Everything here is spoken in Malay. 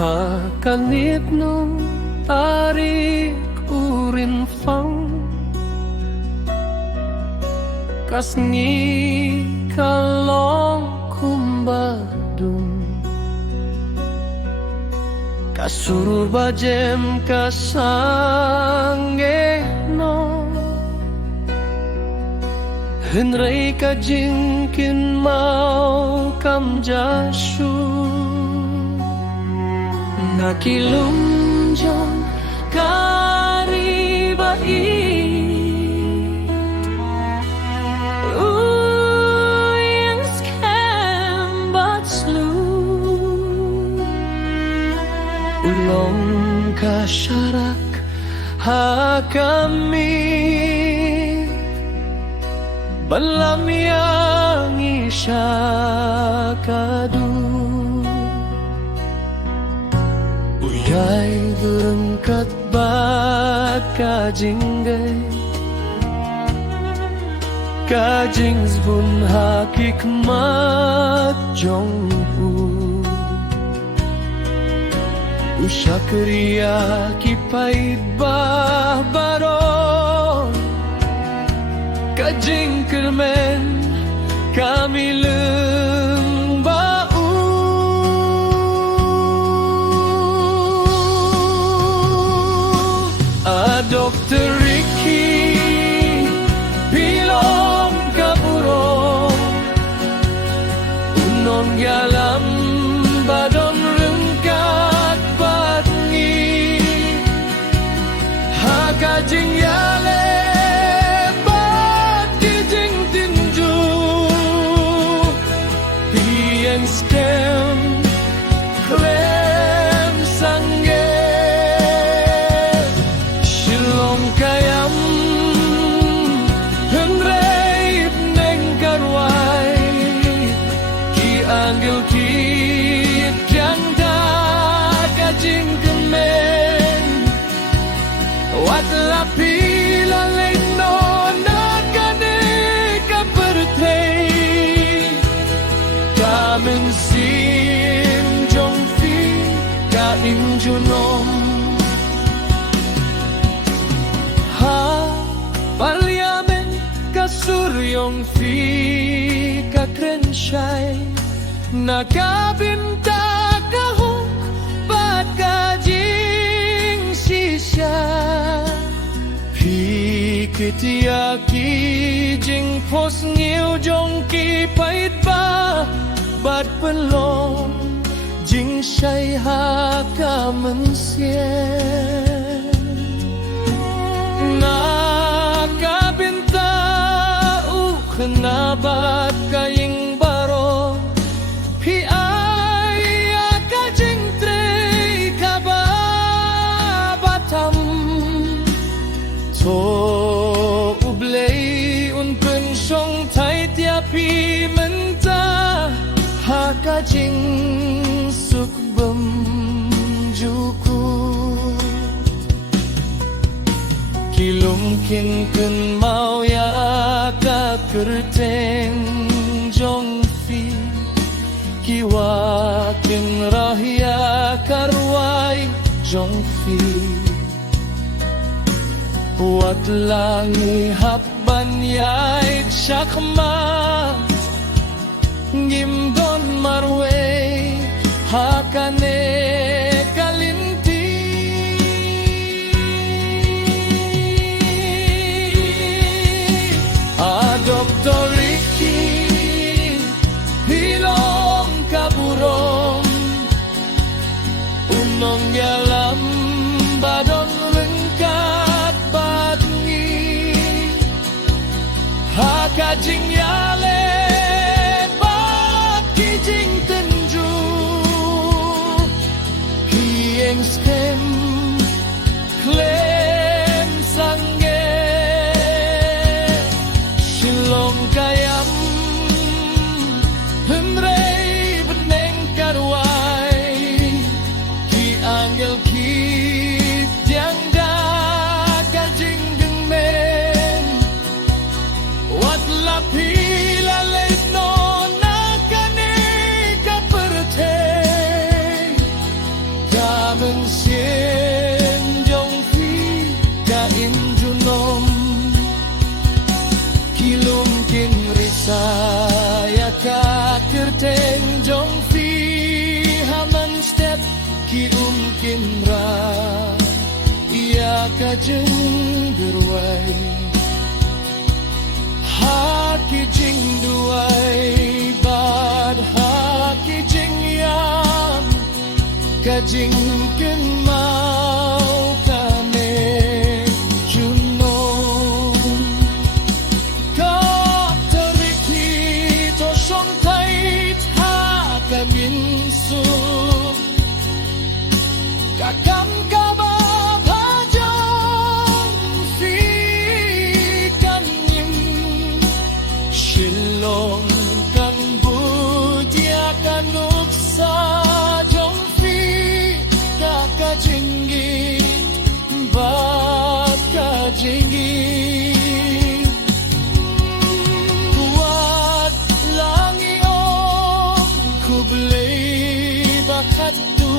Hakanit nung tarik urin fang kasngi kalong kumbadung kasurba jem kasange no Henry kajingkin mau kam jasu nakilumjong karibai yang scam but slew ulong kasyarak hakami balam yang isyakadu uyay gerengkat bat kajinggay kajing zbun hakikmat jongpu usyakriya kipay bah barong kajing kermen kami lembau a Dr. Ricky bilong kapurong unon galam badon rengkat batngi hakajing yale scam klaim sangge silong kayam henreip neng karwai ki anggil ki tiang da kajing kemen wat lapi lalai nona kane kaperte mensim jong fi ka injunom ha parliamen ka suryong fi ka krensyay nakabinta ka huk bat ka jing sisya hikitiya ki jing pos ngiu jong ki pait ba bat pelong jing syai haka mensien naka binta kenabat kaying baro pi ai ka jing tre kabatam to ublei un pensong thai tia pi menta kajing suk bem juku kilum kin kun mau ya ka kerteng jong fi kiwa kin rahya karwai jong fi wat langi habban yai chakma Gimdon marwe hakane kalinti a Dr. Ricky hilong kaburong unong yalam badon lengkat badngi hakajing yale scam klaim sangge silong kayam henrei beneng karwai ki anggel ki tiang da kajing gengmen wat lapi lalai nona kane kaperte kimra ia kajeng berwai haki jing duai bad haki jing yam kajing ken mau kane juno ka teriki to song thai tha ka min su ka kam ka ba pha jong phi kan nim shilong kan bu dia kan nuk sa jong phi ka ka jingi ba ka jingi kuat langi om kublai bakat tu